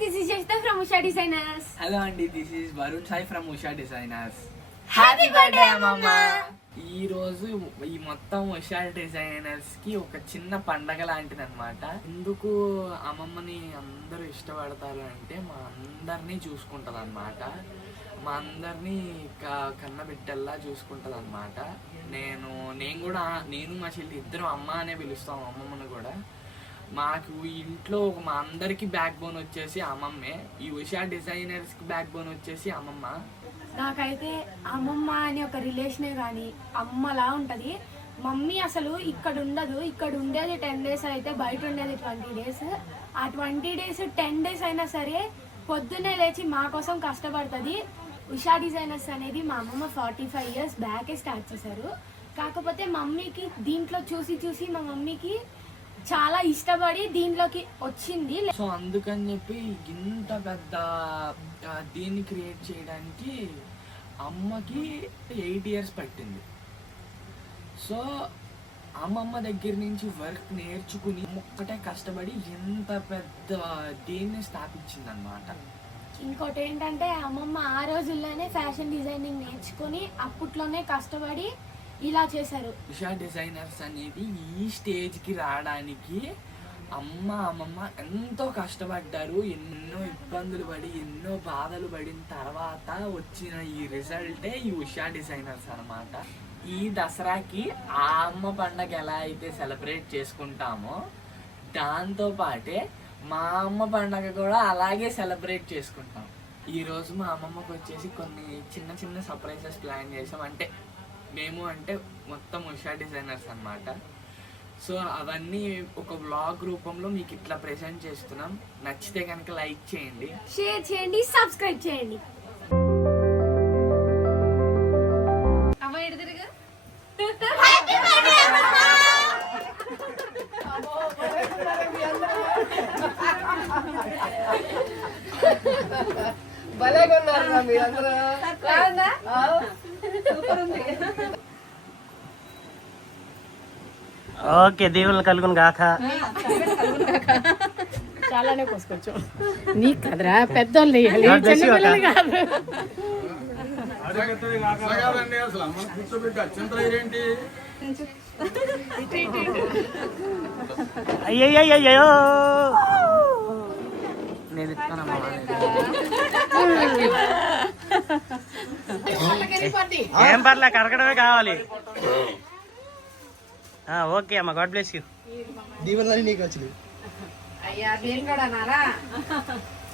this is Yashita from Usha Designers. Hello Andy, this is Varun Sai from Usha Designers. Happy birthday Amma. ఈ రోజు ఈ మొత్తం Usha designers కి ఒక చిన్న పండగ లాంటిది అనమాట. ఎందుకు అమ్మమ్మని అందరూ ఇష్టపడతారు అంటే మా అందరినీ చూసుకుంటది అనమాట. మా అందరినీ కన్న బిడ్డల్లా చూసుకుంటది అనమాట. నేను మా చెల్లి ఇద్దరు అమ్మ అనే పిలుస్తాం అమ్మమ్మని కూడా. మాకు ఇంట్లో మా అందరికి బ్యాక్ బోన్ వచ్చేసి అమ్మమ్మే. ఈ ఉషా డిజైనర్స్ కి బ్యాక్ బోన్ వచ్చేసి అమ్మమ్మ. నాకైతే అమ్మమ్మ అనే ఒక రిలేషనే కానీ అమ్మలా ఉంటది. మమ్మీ అసలు ఇక్కడ ఉండదు, ఇక్కడ ఉండేది 10 days అయితే బయట ఉండేది 20 days. ఆ 20 days 10 days అయినా సరే పొద్దున్నే లేచి మా కోసం కష్టపడుతుంది. ఉషా డిజైనర్స్ అనేది మా అమ్మమ్మ 45 years బ్యాకే స్టార్ట్ చేశారు. కాకపోతే మమ్మీకి దీంట్లో చూసి మా మమ్మీకి చాలా ఇష్టపడి దీంట్లోకి వచ్చింది. సో అందుకని చెప్పి ఇంత పెద్ద దీన్ని క్రియేట్ చేయడానికి అమ్మకి 8 years పట్టింది. సో అమ్మమ్మ దగ్గర నుంచి వర్క్ నేర్చుకుని ఒక్కటే కష్టపడి ఎంత పెద్ద దీన్ని స్థాపించింది అనమాట. ఇంకోటి ఏంటంటే అమ్మమ్మ ఆ రోజుల్లోనే ఫ్యాషన్ డిజైనింగ్ నేర్చుకుని అప్పట్లోనే కష్టపడి ఇలా చేశారు. ఉషా డిజైనర్స్ అనేది ఈ స్టేజ్కి రావడానికి అమ్మమ్మ ఎంతో కష్టపడ్డారు. ఎన్నో ఇబ్బందులు పడి ఎన్నో బాధలు పడిన తర్వాత వచ్చిన ఈ రిజల్టే ఈ ఉషా డిజైనర్స్ అనమాట. ఈ దసరాకి ఆ అమ్మ పండగ ఎలా అయితే సెలబ్రేట్ చేసుకుంటామో దాంతో పాటే మా అమ్మ పండగ కూడా అలాగే సెలబ్రేట్ చేసుకుంటాం. ఈరోజు మా అమ్మమ్మకి వచ్చేసి కొన్ని చిన్న సర్ప్రైజెస్ ప్లాన్ చేసాం. అంటే మొత్తం ఉషా డిజైనర్స్ అన్నమాట. సో అవన్నీ ఒక వ్లాగ్ రూపంలో మీకు ఇట్లా ప్రెజెంట్ చేస్తున్నాం. నచ్చితే కనుక లైక్ చేయండి, షేర్ చేయండి, సబ్స్క్రైబ్ చేయండి. ఓకే, దేవుళ్ళు కలుగును గాక. చాలానే కోసుకోవచ్చు. నీకు కదరా పెద్దోళ్ళు కాదు. అయ్యయ్యో నేను ఏం పర్లే, కరకడమే కావాలి. ఓకే అమ్మ, గాడ్ బ్లెస్ యూ. దీవెనలని నీకు వచ్చింది. అయ్యా దేని కూడా నారా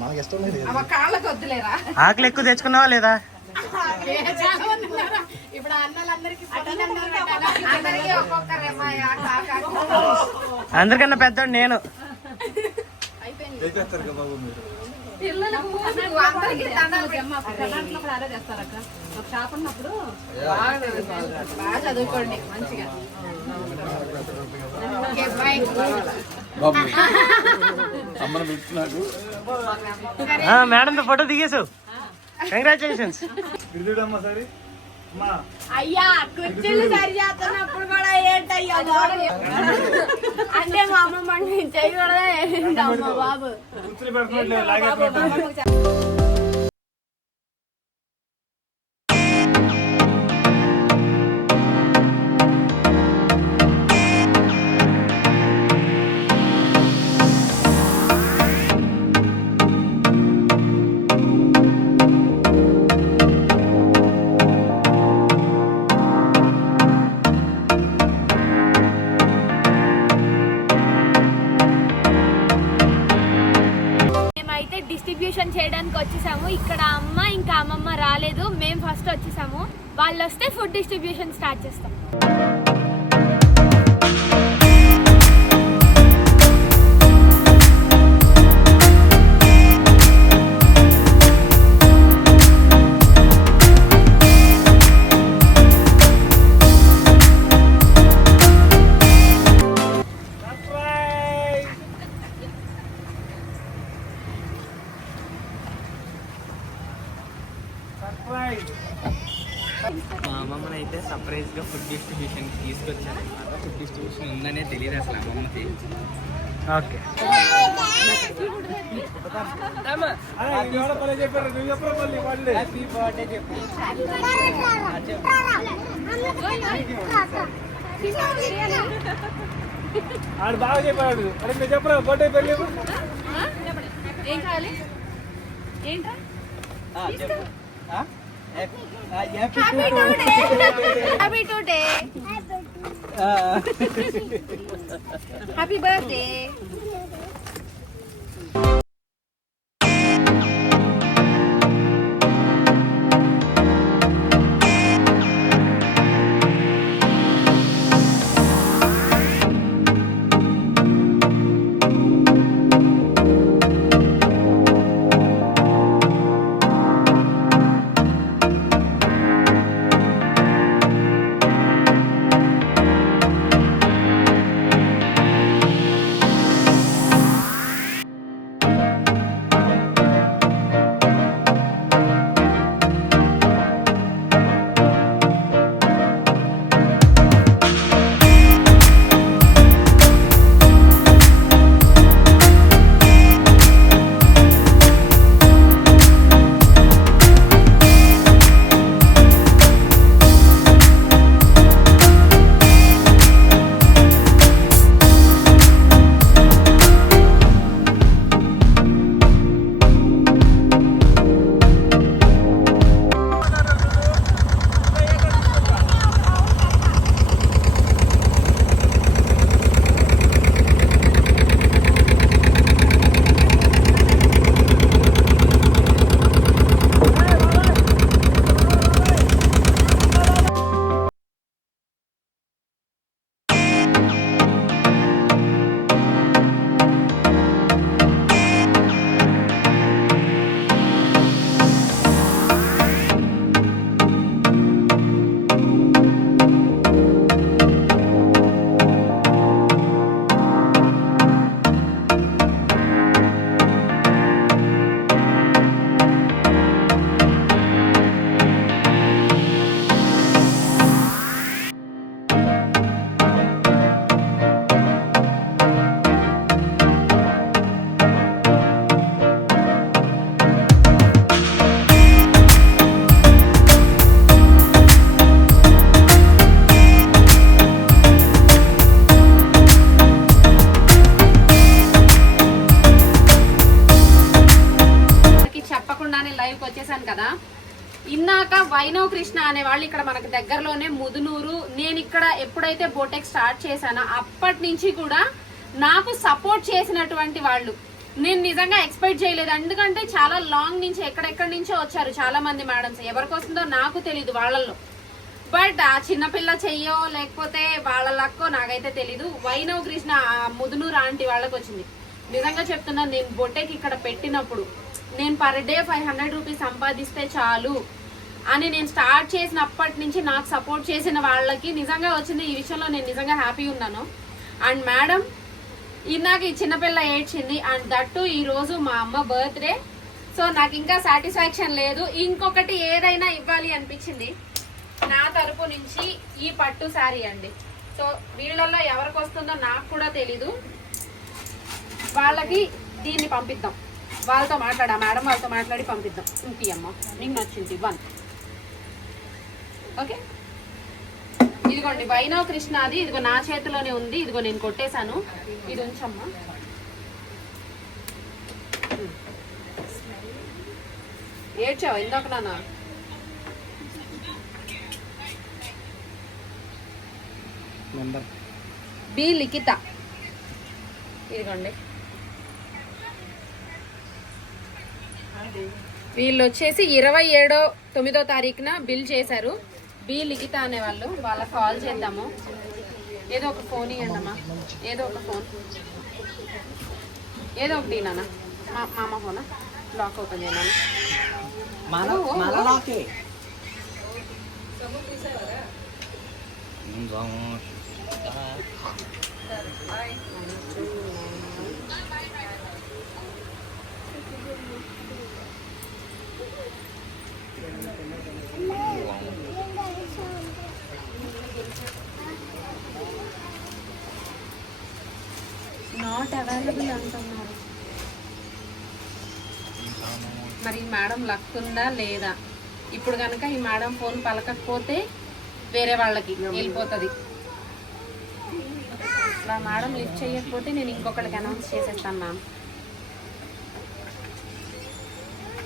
మనకి ఇష్టం లేదు. కాళ్ళకి వద్దులేరా. ఆకలి ఎక్కువ తెచ్చుకున్నావా లేదా? ఇప్పుడు అన్నలందరికీ అందరికన్నా పెద్దోడు నేను. బాగా చదువుకోండి మంచిగా. మేడంతో ఫోటో దిగేసావు, కంగ్రాచులేషన్స్. అయ్యా కుర్చీలు సరి చేస్తున్నప్పుడు కూడా ఏంటయ్యా అంటే మా అమ్మమ్మ చేయకూడదా బాబు. డిస్ట్రిబ్యూషన్ చేయడానికి వచ్చేసాము. ఇక్కడ అమ్మ ఇంకా అమ్మమ్మ రాలేదు, మేము ఫస్ట్ వచ్చేసాము. వాళ్ళు వస్తే ఫుడ్ డిస్ట్రిబ్యూషన్ స్టార్ట్ చేస్తాం. మా అమ్మమ్మని అయితే సర్ప్రైజ్గా ఫుడ్ డిస్ట్రిబ్యూషన్కి తీసుకొచ్చాను. ఫుడ్ డిస్ట్రిబ్యూషన్ ఉందనే తెలియదు అసలు అమ్మమ్మకి. ఓకే ఆడు బాగా చెప్పాడు. అరే మీరు చెప్పరా బర్త్డే పెళ్ళి ఏం కావాలి ఏంటా హ్యాపీ టుడే హ్యాపీ బర్త్డే లైవ్కి వచ్చేసాను కదా. ఇన్నాక వైనవ్ కృష్ణ అనే వాళ్ళు ఇక్కడ మనకు దగ్గరలోనే ముదునూరు. నేను ఇక్కడ ఎప్పుడైతే బోటెక్ స్టార్ట్ చేశానో అప్పటి నుంచి కూడా నాకు సపోర్ట్ చేసినటువంటి వాళ్ళు. నేను నిజంగా ఎక్స్పెక్ట్ చేయలేదు, ఎందుకంటే చాలా లాంగ్ నుంచి ఎక్కడెక్కడి నుంచో వచ్చారు చాలా మంది మేడమ్స్. ఎవరికి వస్తుందో నాకు తెలీదు వాళ్ళల్లో, బట్ ఆ చిన్నపిల్ల చెయ్యో లేకపోతే వాళ్ళ లక్కో నాకైతే తెలీదు. వైనవ్ కృష్ణ ముదునూరు ఆంటీ వాళ్ళకి వచ్చింది. నిజంగా చెప్తున్నాను, నేను బొట్టెకి ఇక్కడ పెట్టినప్పుడు నేను పర్ డే 500 రూపీస్ సంపాదిస్తే చాలు అని నేను స్టార్ట్ చేసినప్పటి నుంచి నాకు సపోర్ట్ చేసిన వాళ్ళకి నిజంగా వచ్చింది. ఈ విషయంలో నేను నిజంగా హ్యాపీ ఉన్నాను. అండ్ మేడం ఇందాక ఈ చిన్నపిల్ల ఏడ్చింది, అండ్ దట్టు ఈ రోజు మా అమ్మ బర్త్డే. సో నాకు ఇంకా సాటిస్ఫాక్షన్ లేదు, ఇంకొకటి ఏదైనా ఇవ్వాలి అనిపించింది. నా తరపు నుంచి ఈ పట్టు శారీ అండి. సో వీళ్ళల్లో ఎవరికి వస్తుందో నాకు కూడా తెలీదు. వాళ్ళకి దీన్ని పంపిద్దాం, వాళ్ళతో మాట్లాడా మేడం వాళ్ళతో మాట్లాడి పంపిద్దాం. ఇంటి అమ్మ నీకు నచ్చింది 1. ఓకే, ఇదిగోండి వైనవ్ కృష్ణ అది. ఇదిగో నా చేతిలోనే ఉంది, ఇదిగో నేను కొట్టేశాను. ఇది ఉంచమ్మా. ఏడ్చావా ఇందాక నాన్న? బి లిఖిత. ఇదిగోండి, వీళ్ళు వచ్చేసి 27/9 తారీఖున బిల్ చేశారు. బి లిఖిత అనే వాళ్ళు. వాళ్ళకి కాల్ చేద్దాము. ఏదో ఒక ఫోన్ ఇవ్వండి అమ్మా, ఏదో ఒక ఫోన్, ఏదో ఒకటి నాన్న. మా అమ్మ ఫోనా లాక్ ఓపెన్ చేయను. నాట్ అవైలబుల్ అంటున్నారు. మరి ఈ మేడం లక్ ఉందా లేదా? ఇప్పుడు కనుక ఈ మేడం ఫోన్ పలకకపోతే వేరే వాళ్ళకి వెళ్ళిపోతుంది. అట్లా మేడం లిఫ్ట్ చేయకపోతే నేను ఇంకొకరికి అనౌన్స్ చేసేస్తాను మ్యామ్.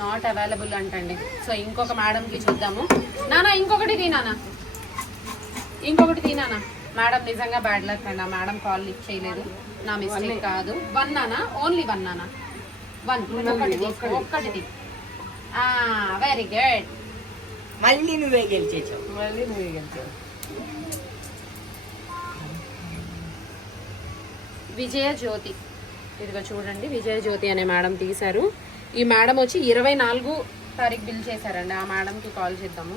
నాట్ అవైలబుల్ అంటండి. సో ఇంకొక మేడంకి చూద్దాము. నానా ఇంకొకటి తీనానా, ఇంకొకటి తీనానా. మేడం నిజంగా బ్యాడ్ లక్ అండి, ఆ మేడం కాల్ లిఫ్ట్ చేయలేదు, నా మిస్టేక్ కాదు. 1 నానా, ఓన్లీ 1 నానా, 1 ఒక్కటిది. Very good. మళ్ళీ నువ్వే గెలిచేసావు. విజయ జ్యోతి, ఇదిగో చూడండి, విజయ జ్యోతి అనే మేడం తీశారు. ఈ మేడం వచ్చి 24 తారీఖు బిల్ చేశారండి. ఆ మేడంకి కాల్ చేద్దాము.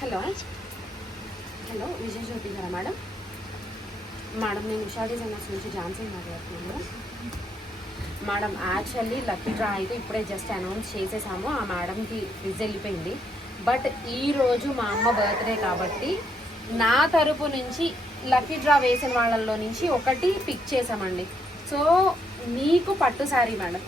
హలో హలో, విజయ జ్యోతి గారా మేడం? మేడం నేను ఉషా డిజైనర్స్ నుంచి ఝాన్సీ మాట్లాడుతున్నాను. మేడం యాక్చువల్లీ లక్కీ డ్రా అయితే ఇప్పుడే జస్ట్ అనౌన్స్ చేసేసాము, ఆ మేడంకి ఫిజ్ వెళ్ళిపోయింది. బట్ ఈరోజు మా అమ్మ బర్త్డే కాబట్టి నా తరపు నుంచి లక్కీ డ్రా వేసిన వాళ్ళల్లో నుంచి ఒకటి పిక్ చేసామండి. సో మీకు పట్టు శారీ మేడం,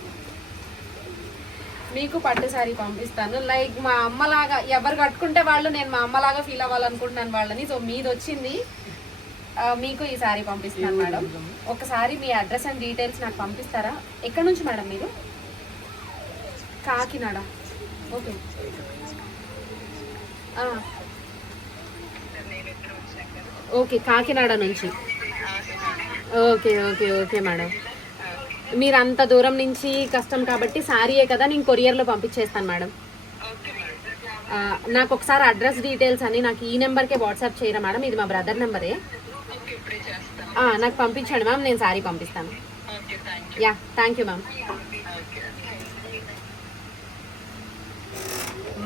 మీకు పట్టు శారీ పంపిస్తాను. లైక్ మా అమ్మలాగా ఎవరు కట్టుకుంటే వాళ్ళు, నేను మా అమ్మలాగా ఫీల్ అవ్వాలనుకుంటున్నాను వాళ్ళని. సో మీది వచ్చింది, మీకు ఈ శారీ పంపిస్తాను మేడం. ఒకసారి మీ అడ్రస్ అండ్ డీటెయిల్స్ నాకు పంపిస్తారా? ఎక్కడి నుంచి మేడం మీరు? కాకినాడ. ఓకే ఓకే, కాకినాడ నుంచి. ఓకే ఓకే ఓకే మేడం, మీరు అంత దూరం నుంచి కష్టం కాబట్టి శారీయే కదా, నేను కొరియర్లో పంపించేస్తాను మేడం. నాకు ఒకసారి అడ్రస్ డీటెయిల్స్ అని నాకు ఈ నెంబర్కే వాట్సాప్ చేయరా మేడం? ఇది మా బ్రదర్ నెంబరే. నాకు పంపించండి మ్యామ్, నేను శారీ పంపిస్తాను. Yeah, thank you ma'am.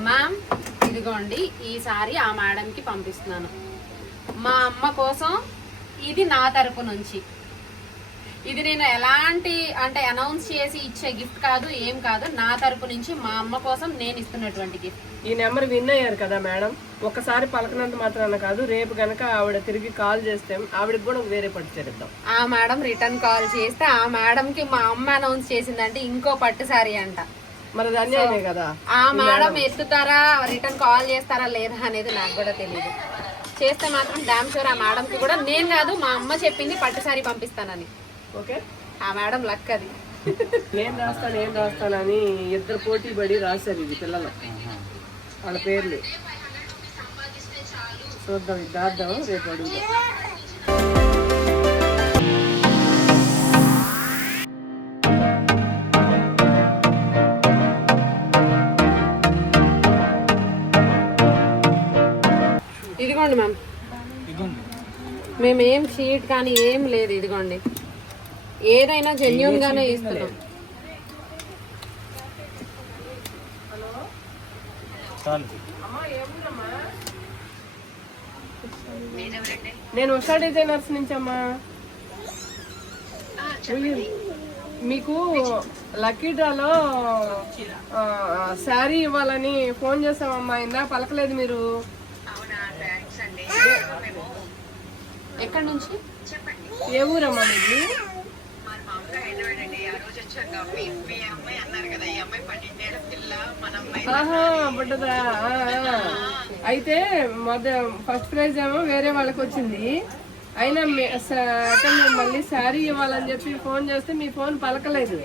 Ma'am ఇదిగోండి, ఈ శారీ ఆ మేడంకి పంపిస్తున్నాను. మా అమ్మ కోసం ఇది నా తరపు నుంచి. ఇది నేను ఎలాంటి అంటే అనౌన్స్ చేసి ఇచ్చే గిఫ్ట్ కాదు, ఏం కాదు. నా తరపు నుంచి మా అమ్మ కోసం నేను ఇస్తున్నటువంటి గిఫ్ట్. ఈ నెంబర్ విన్ అయ్యారు కదా మేడం, ఒకసారి పలకనంత మాత్రాన కాదు, రేపు గనక ఆవిడ తిరిగి కాల్ చేస్తే ఆవిడకి కూడా వేరే పట్టు చేద్దాం. ఆ మేడం రిటర్న్ కాల్ చేస్తే ఆ మేడంకి మా అమ్మ అనౌన్స్ చేసిందంటే ఇంకో పట్టు సారీ అంట. మరి అది అన్యాయమే కదా. ఆ మేడం ఎత్తుతారా, రిటర్న్ కాల్ చేస్తారా లేదా అనేది నాకు కూడా తెలియదు. చేస్తే మాత్రం డామ్ షూర్ ఆ మేడంకి కూడా నేను కాదు, మా అమ్మ చెప్పింది పట్టు సారీ పంపిస్తానని. ఓకే, ఆ మేడం లక్ అది. నేను రాస్తానని ఇద్దరు పోటీ పడి రాశారు ఇది పిల్లలు, వాళ్ళ పేర్లు. చూద్దాం, ఇది రాద్దాం, రేపు అడుగుదాం. ఇదిగోండి మ్యామ్, మేమేం షీట్ కానీ ఏం లేదు. ఇదిగోండి, ఏదైనా జెన్యూన్ గానే ఇస్తున్నాం. నేను ఉషా డిజైనర్స్ నుంచి అమ్మా. మీకు లక్కీ డ్రాలో శారీ ఇవ్వాలని ఫోన్ చేసామమ్మా, ఇందా పలకలేదు మీరు. ఎక్కడి నుంచి? ఏ ఊరమ్మా మీది? బుడ్డదా. అయితే ఫస్ట్ ప్రైజ్ ఏమో వేరే వాళ్ళకి వచ్చింది, అయినా మళ్ళీ శారీ ఇవ్వాలని చెప్పి ఫోన్ చేస్తే మీ ఫోన్ పలకలేదు.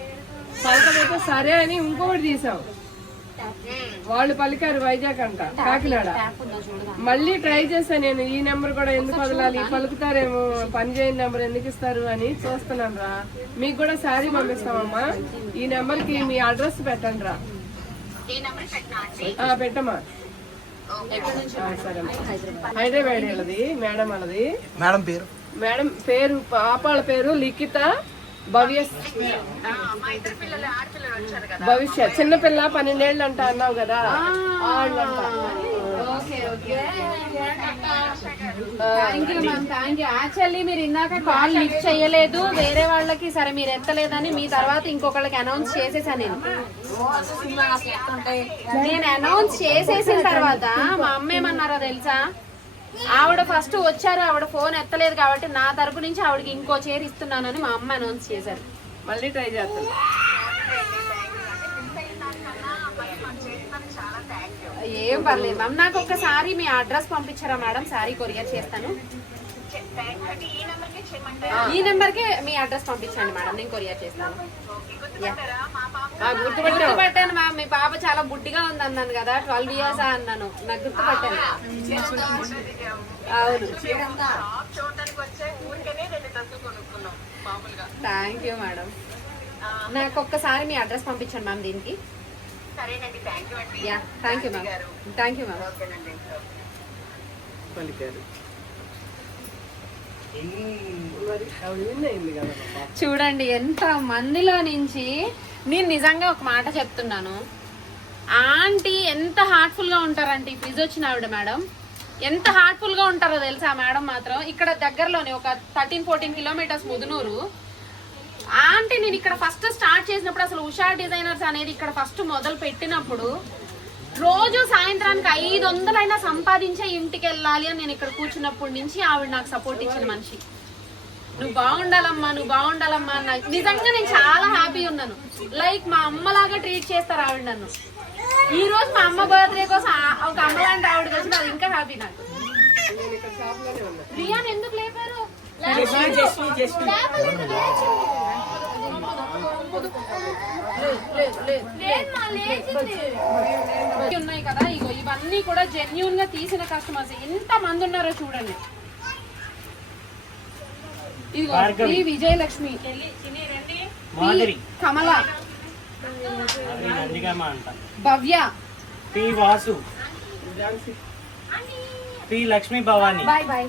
పలకలేక సరే అని ఇంకొకటి తీసాం, వాళ్ళు పలికారు వైజాగ్ అంట, కాకినాడ. మళ్ళీ ట్రై చేశాను నేను, ఈ నెంబర్ కూడా ఎందుకు వదలాలి, పలుకుతారేమో, పని చేయని నెంబర్ ఎందుకు ఇస్తారు అని చూస్తున్నాను రా. మీకు కూడా శారీ పంపిస్తామమ్మా, ఈ నెంబర్ కి మీ అడ్రస్ పెట్టండి రా. పెట్టమ్మా. సరే, హైదరాబాద్ వాళ్ళది మేడం వాళ్ళది. మేడం పేరు పాపాళ్ళ పేరు లిఖిత, భవిష్య. చిన్నపిల్ల 12 ఏళ్ళు అంట అన్నావు కదా, thank you ma'am, thank you. Actually మీరు ఇందాక కాల్ లిఫ్ట్ చేయలేదు వేరే వాళ్ళకి, సరే మీరు ఎత్తలేదని మీ తర్వాత ఇంకొకళ్ళకి అనౌన్స్ చేసేసాను నేను అనౌన్స్ చేసేసిన తర్వాత మా అమ్మ ఏమన్నారో తెలుసా? ఆవిడ ఫస్ట్ వచ్చారు, ఆవిడ ఫోన్ ఎత్తలేదు కాబట్టి నా తరపు నుంచి ఆవిడకి ఇంకో చైర్ ఇస్తున్నానని మా అమ్మ అనౌన్స్ చేశారు. మళ్ళీ ట్రై చేస్తాను. ఏం పర్లేదు మ్యామ్. నాకు ఒక్కసారి మీ అడ్రస్ పంపించారా మేడం? సారీ కొరియర్ చేస్తాను. ఈ నెంబర్కి మీ అడ్రస్ పంపించండి మేడం, నేను కొరియర్ చేస్తాను. గుర్తుపట్టాను మ్యామ్. మీ పాప చాలా బుడ్డిగా ఉంది అన్నాను కదా, 12 years అన్నాను. నాకు గుర్తుపట్టాను. అవును. Thank you madam. నాకు ఒక్కసారి మీ అడ్రస్ పంపించండి మ్యామ్ దీనికి. Yeah, thank you ma'am. Thank you ma'am. పలికారు. మరి ఆవిడ విన్ అయింది కదా పాప. చూడండి ఎంత మందిలో నుంచి నేను నిజంగా ఒక మాట చెప్తున్నాను. ఆంటీ ఎంత హార్ట్ఫుల్ గా ఉంటారంటే, ఫ్రిజ్ వచ్చిన ఆవిడ మేడం ఎంత హార్ట్ఫుల్ గా ఉంటారో తెలుసా మేడం. మాత్రం ఇక్కడ దగ్గరలోనే ఒక 13-14 kilometers ముదునూరు. ఆంటీ నేను ఇక్కడ ఫస్ట్ స్టార్ట్ చేసినప్పుడు, అసలు ఉషా డిజైనర్స్ అనేది ఇక్కడ ఫస్ట్ మొదలు పెట్టినప్పుడు, రోజు సాయంత్రానికి 500 సంపాదించే ఇంటికి వెళ్ళాలి అని నేను ఇక్కడ కూర్చున్నప్పటి నుంచి ఆవిడ నాకు సపోర్ట్ ఇచ్చిన మనిషి. నువ్వు బాగుండాలమ్మా, నువ్వు బాగుండాలమ్మా. నాకు నిజంగా నేను చాలా హ్యాపీ ఉన్నాను. లైక్ మా అమ్మలాగా ట్రీట్ చేస్తారు ఆవిడ నన్ను. ఈ రోజు మా అమ్మ బర్త్డే కోసం ఒక అమ్మలాంటి ఆవిడకి వచ్చింది, అది ఇంకా హ్యాపీ నాకు. రియాన్ ఎందుకు లేపారు? ఉన్నాయి కదా, ఇగో ఇవన్నీ కూడా జెన్యూన్ గా తీసిన కస్టమర్స్ ఎంత మంది ఉన్నారో చూడండి. ఇదిగో శ్రీ విజయలక్ష్మి, మాధురి, కమల, నందిగమ్మ అంట, Bhavya, P Vasu, P Lakshmi Bhavani, bye bye,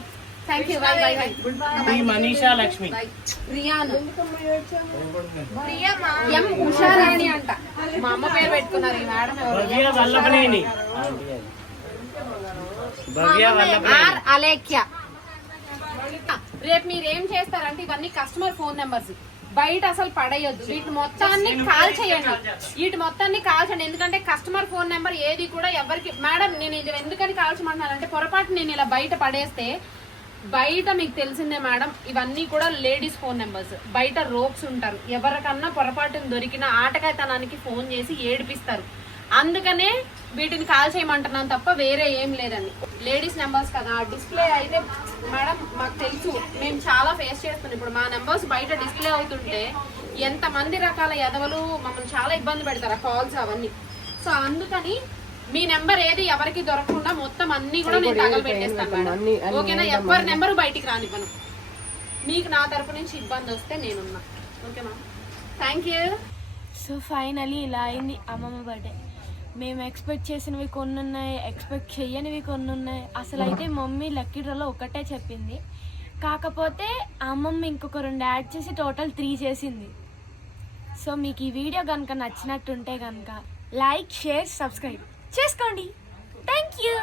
thank you, bye bye bye, P Manisha Lakshmi, Riyan, M Usharani అంట. మా అమ్మ పేరు పెట్టుకున్నారు ఈ మేడం. భవ్య వల్లభనేని, భవ్య వల్లభనేని, ఆర్ అలేఖ్య. రేపు మీరు ఏం చేస్తారంటే, ఇవన్నీ కస్టమర్ ఫోన్ నెంబర్స్ బయట అసలు పడేయొద్దు. వీటి మొత్తాన్ని కాల్ చేయండి, ఎందుకంటే కస్టమర్ ఫోన్ నెంబర్ ఏది కూడా ఎవరికి. మేడం నేను ఇది ఎందుకని కాల్ చేయమంటున్నానంటే, పొరపాటు నేను ఇలా బయట పడేస్తే, బయట మీకు తెలిసిందే మేడం, ఇవన్నీ కూడా లేడీస్ ఫోన్ నెంబర్స్. బయట రోక్స్ ఉంటారు, ఎవరికన్నా పొరపాటును దొరికిన ఆటకాయతనానికి ఫోన్ చేసి ఏడిపిస్తారు. అందుకనే వీటిని కాల్ చేయమంటున్నాను తప్ప వేరే ఏం లేదండి. లేడీస్ నెంబర్స్ కదా, డిస్ప్లే అయితే మేడం మాకు తెలుసు, మేము చాలా ఫేస్ చేస్తున్నాం. ఇప్పుడు మా నెంబర్స్ బయట డిస్ప్లే అవుతుంటే ఎంతమంది రకాల ఎదవలు మమ్మల్ని చాలా ఇబ్బంది పెడతారు, కాల్స్ అవన్నీ. సో అందుకని మీ నెంబర్ ఏది ఎవరికి దొరకకుండా మొత్తం అన్ని కూడా నేను తగలబెట్టేస్తాను మేడం. ఓకేనా? ఎవరి నెంబరు బయటికి రానివ్వను. మీకు నా తరపు నుంచి ఇబ్బంది వస్తే నేనున్నా. ఓకేనా? Thank you. సో ఫైనలీ ఇలా అయింది అమ్మమ్మ బర్త్డే. మేము ఎక్స్పెక్ట్ చేసినవి కొన్ని ఉన్నాయి, ఎక్స్పెక్ట్ చేయనివి కొన్ని ఉన్నాయి. అసలు అయితే మమ్మీ లక్కీ డ్రాలో ఒకటే చెప్పింది, కాకపోతే అమ్మమ్మ ఇంకొక 2 యాడ్ చేసి టోటల్ 3 చేసింది. సో మీకు ఈ వీడియో కనుక నచ్చినట్టుంటే కనుక లైక్, షేర్, సబ్స్క్రైబ్ చేసుకోండి. Thank you.